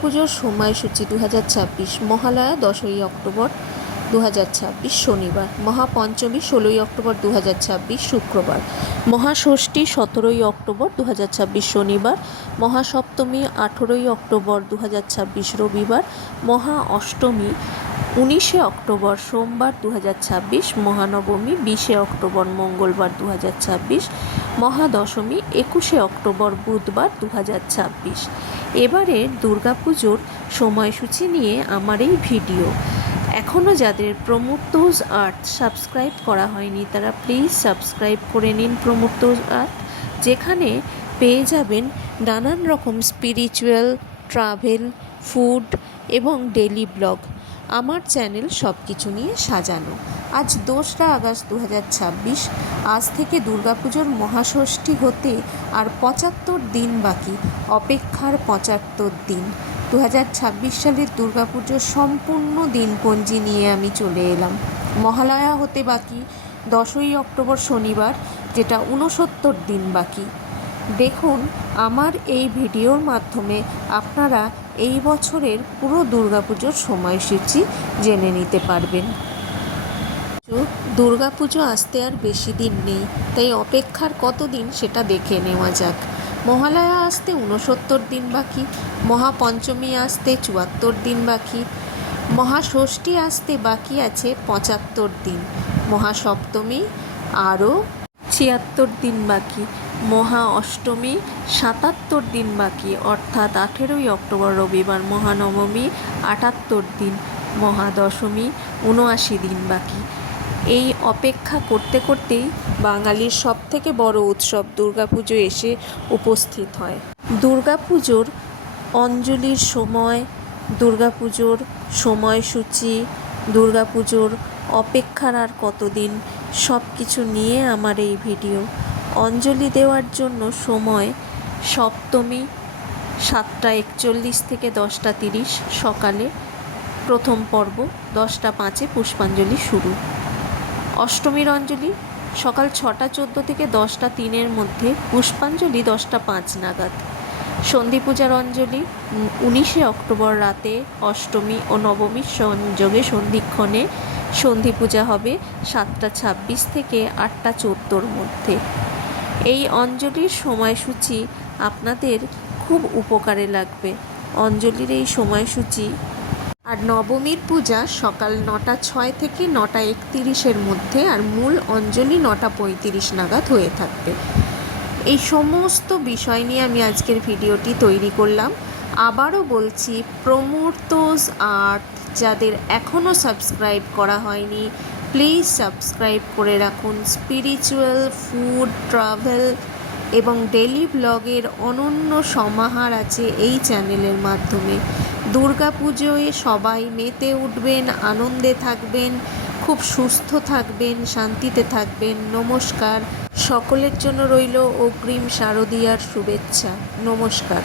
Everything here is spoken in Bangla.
দুর্গাপুজোর সময়সূচি 2026। মহালয়া 10ই অক্টোবর 2026 শনিবার, মহাপঞ্চমী 16ই অক্টোবর 2026 শুক্রবার, মহাষষ্ঠী 17ই অক্টোবর 2026 শনিবার, মহাসপ্তমী 18ই অক্টোবর 2026 রবিবার, মহা অষ্টমী 19শে অক্টোবর সোমবার 2026, মহানবমী 20শে অক্টোবর মঙ্গলবার 2026, মহাদশমী 21শে অক্টোবর বুধবার 2026। এবারে দুর্গাপুজোর সময়সূচি নিয়ে আমার এই ভিডিও। এখনও যাদের প্রমোটোজ আর্ট সাবস্ক্রাইব করা হয়নি তারা প্লিজ সাবস্ক্রাইব করে নিন প্রমোটোজ আর্ট, যেখানে পেয়ে যাবেন নানান রকম স্পিরিচুয়াল, ট্রাভেল, ফুড এবং ডেলি ব্লগ। আমার চ্যানেল সব কিছু নিয়ে সাজানো। আজ 2রা আগস্ট 2026। আজ থেকে দুর্গাপুজোর মহাষষ্ঠী হতে আর 75 দিন বাকি, অপেক্ষার 75 দিন। 2026 সালের দুর্গাপুজোর সম্পূর্ণ দিনপঞ্জি নিয়ে আমি চলে এলাম। মহালয়া হতে বাকি 10ই অক্টোবর শনিবার, যেটা 69 দিন বাকি। দেখুন, আমার এই ভিডিওর মাধ্যমে আপনারা এই বছরের পুরো দুর্গাপুজোর সময়সূচি জেনে নিতে পারবেন। দুর্গাপুজো আসতে আর বেশি দিন নেই, তাই অপেক্ষার কতদিন সেটা দেখে নেওয়া যাক। মহালয়া আসতে 69 দিন বাকি, মহাপঞ্চমী আসতে 74 দিন বাকি, মহাষষ্ঠী আসতে বাকি আছে 75 দিন, মহাসপ্তমী আরও 76 দিন বাকি, মহা অষ্টমী 77 দিন বাকি, অর্থাৎ 18ই অক্টোবর রবিবার মহানবমী 78 দিন, মহাদশমী 79 দিন বাকি। এই অপেক্ষা করতে করতেই বাঙালির সবথেকে বড় উৎসব দুর্গাপুজো এসে উপস্থিত হয়। দুর্গাপুজোর অঞ্জলির সময়, দুর্গাপুজোর সময়সূচি, দুর্গাপুজোর অপেক্ষার আর কতদিন, সব কিছু নিয়ে আমার এই ভিডিও। অঞ্জলি দেওয়ার জন্য সময় সপ্তমী 7টা 41 থেকে 10টা 30 সকালে প্রথম পর্ব, 10টা 5 পুষ্পাঞ্জলি শুরু। অষ্টমীর অঞ্জলি সকাল 6টা 14 থেকে 10টা 3 মধ্যে, পুষ্পাঞ্জলি 10টা 5 নাগাদ। সন্ধি পূজার অঞ্জলি 19শে অক্টোবর রাতে অষ্টমী ও নবমীর সংযোগে সন্ধিক্ষণে সন্ধি পূজা হবে 7টা 26 থেকে 8টা 14 মধ্যে। এই অঞ্জলির সময়সূচি আপনাদের খুব উপকারে লাগবে। অঞ্জলির এই সময়সূচি আর নবমীর পূজা সকাল 9টা 06 থেকে 9টা 31 মধ্যে, আর মূল অঞ্জলি 9টা 35 নাগাদ হয়ে থাকবে। এই সমস্ত বিষয় নিয়ে আমি আজকের ভিডিওটি তৈরি করলাম। আবারও বলছি, প্রমোটোজ আর্ট যাদের এখনও সাবস্ক্রাইব করা হয়নি প্লিজ সাবস্ক্রাইব করে রাখুন। স্পিরিচুয়াল, ফুড, ট্রাভেল এবং ডেলি ব্লগের অনন্য সমাহার আছে এই চ্যানেলের মাধ্যমে। দুর্গাপুজোয় সবাই মেতে উঠবেন, আনন্দে থাকবেন, খুব সুস্থ থাকবেন, শান্তিতে থাকবেন। নমস্কার। সকলের জন্য রইল অগ্রিম শারদীয়ার শুভেচ্ছা। নমস্কার।